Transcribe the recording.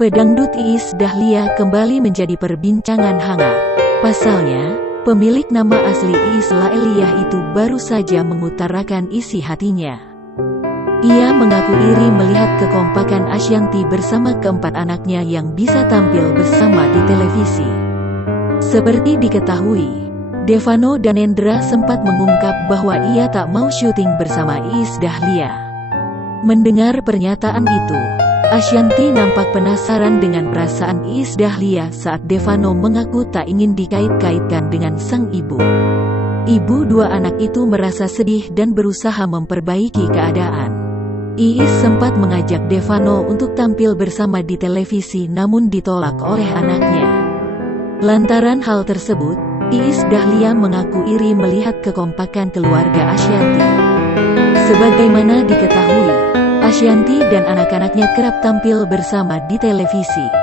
Pedangdut Iis Dahlia kembali menjadi perbincangan hangat. Pasalnya, pemilik nama asli Iis Laeliah itu baru saja mengutarakan isi hatinya. Ia mengaku iri melihat kekompakan Ashanty bersama keempat anaknya yang bisa tampil bersama di televisi. Seperti diketahui, Devano Danendra sempat mengungkap bahwa ia tak mau syuting bersama Iis Dahlia. Mendengar pernyataan itu, Ashanty nampak penasaran dengan perasaan Iis Dahlia saat Devano mengaku tak ingin dikait-kaitkan dengan sang ibu. Ibu dua anak itu merasa sedih dan berusaha memperbaiki keadaan. Iis sempat mengajak Devano untuk tampil bersama di televisi namun ditolak oleh anaknya. Lantaran hal tersebut, Iis Dahlia mengaku iri melihat kekompakan keluarga Ashanty. Sebagaimana diketahui, Ashanty dan anak-anaknya kerap tampil bersama di televisi.